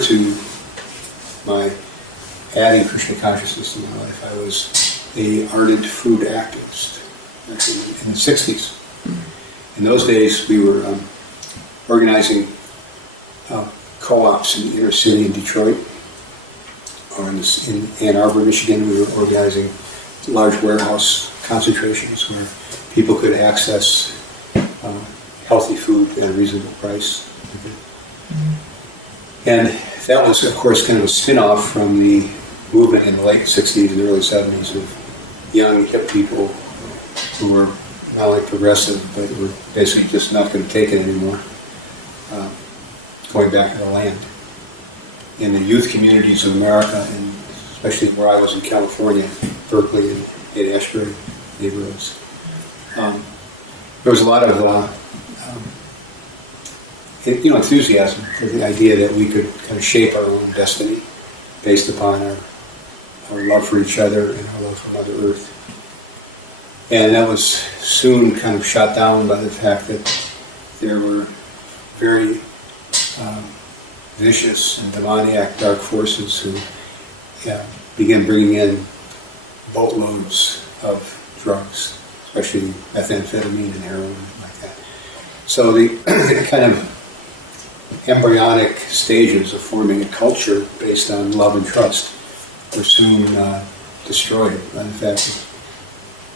prior to my adding Krishna consciousness to my life, I was a ardent food activist in the 60s. In those days, we were organizing co-ops in the inner city in Detroit, or in Ann Arbor, Michigan. We were organizing large warehouse concentrations where people could access healthy food at a reasonable price. And that was, of course, kind of a spin-off from the movement in the late 60s and early 70s of young, hip people who were not only progressive, but were basically just not going to take it anymore, going back to the land. In the youth communities of America, and especially where I was in California, Berkeley and Ashbury neighborhoods, there was a lot of enthusiasm for the idea that we could kind of shape our own destiny based upon our love for each other and our love for Mother Earth. And that was soon kind of shot down by the fact that there were very vicious and demoniac dark forces who began bringing in boatloads of drugs, especially methamphetamine and heroin like that. So the kind of embryonic stages of forming a culture based on love and trust were soon destroyed by the fact that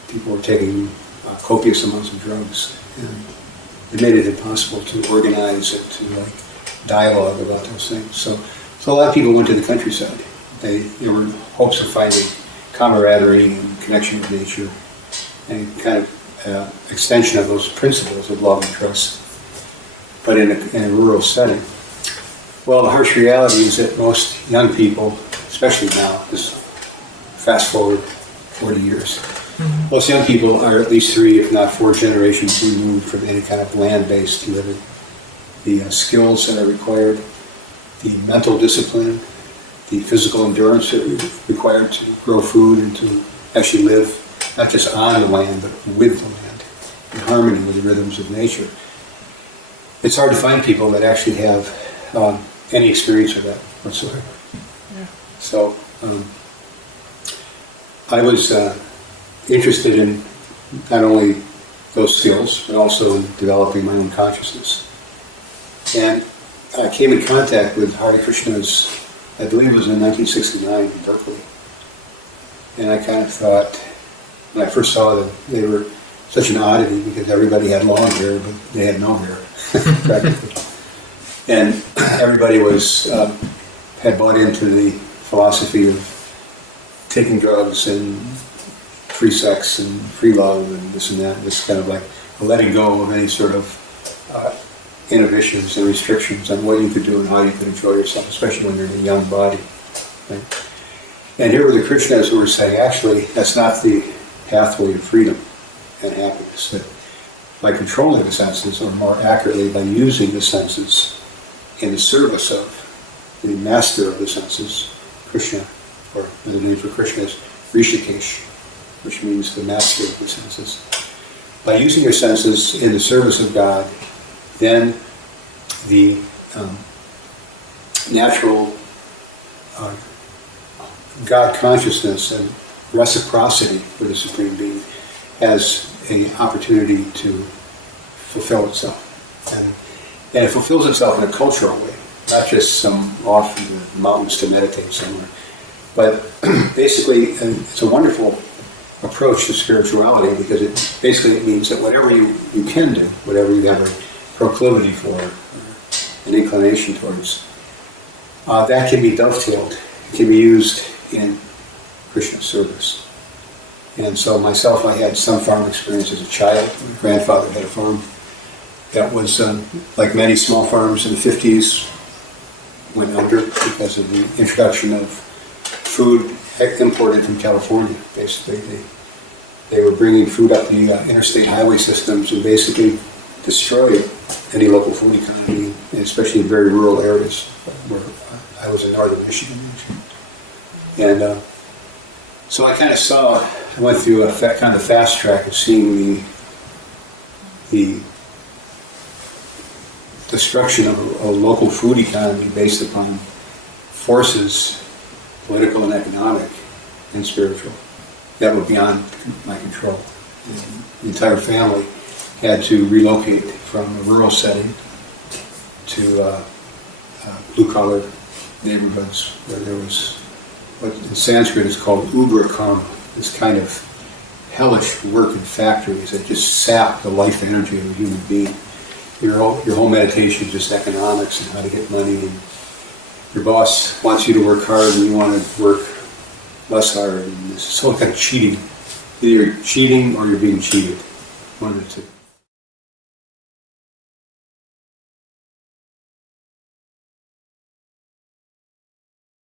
people were taking copious amounts of drugs, and it made it impossible to organize and to dialogue about those things. So a lot of people went to the countryside. There were hopes of finding camaraderie and connection with nature, and kind of extension of those principles of love and trust, but in a rural setting. Well, the harsh reality is that most young people, especially now, just fast forward 40 years, most young people are at least 3, if not 4 generations removed from any kind of land-based living. The skills that are required, the mental discipline, the physical endurance that is required to grow food and to actually live, not just on the land, but with the land, in harmony with the rhythms of nature. It's hard to find people that actually have any experience of that whatsoever. Yeah. So I was interested in not only those skills, but also in developing my own consciousness. And I came in contact with Hare Krishnas, I believe it was in 1969 in Berkeley. And I kind of thought, when I first saw them, they were such an oddity because everybody had long hair, but they had no hair, practically. And everybody had bought into the philosophy of taking drugs and free sex and free love and this and that. This kind of like letting go of any sort of inhibitions and restrictions on what you could do and how you could enjoy yourself, especially when you're in a young body. Right? And here were the Krishnas who were saying, actually, that's not the pathway of freedom and happiness. That by controlling the senses, or more accurately, by using the senses in the service of the master of the senses, Krishna, or the name for Krishna is Rishikesh, which means the master of the senses. By using your senses in the service of God, then the natural God consciousness and reciprocity for the Supreme Being has an opportunity to fulfill itself. And it fulfills itself in a cultural way, not just some off in the mountains to meditate somewhere. But basically, it's a wonderful approach to spirituality because it means that whatever you can do, whatever you have a proclivity for, an inclination towards, that can be dovetailed, can be used in Krishna's service. And so myself, I had some farm experience as a child. My grandfather had a farm that was, like many small farms in the 50s, went under because of the introduction of food imported from California. Basically, they were bringing food up the interstate highway systems and basically destroyed any local food economy, especially in very rural areas where I was in northern Michigan. And so I kind of I went through a kind of fast track of seeing the destruction of a local food economy based upon forces, political and economic and spiritual, that were beyond my control. And the entire family had to relocate from a rural setting to blue-collar neighborhoods where there was what in Sanskrit is called ubra karma, this kind of hellish work in factories that just sap the life energy of a human being. Your whole meditation is just economics and how to get money, and your boss wants you to work hard and you want to work less hard, and it's sort of like cheating. Either you're cheating or you're being cheated. One of the two.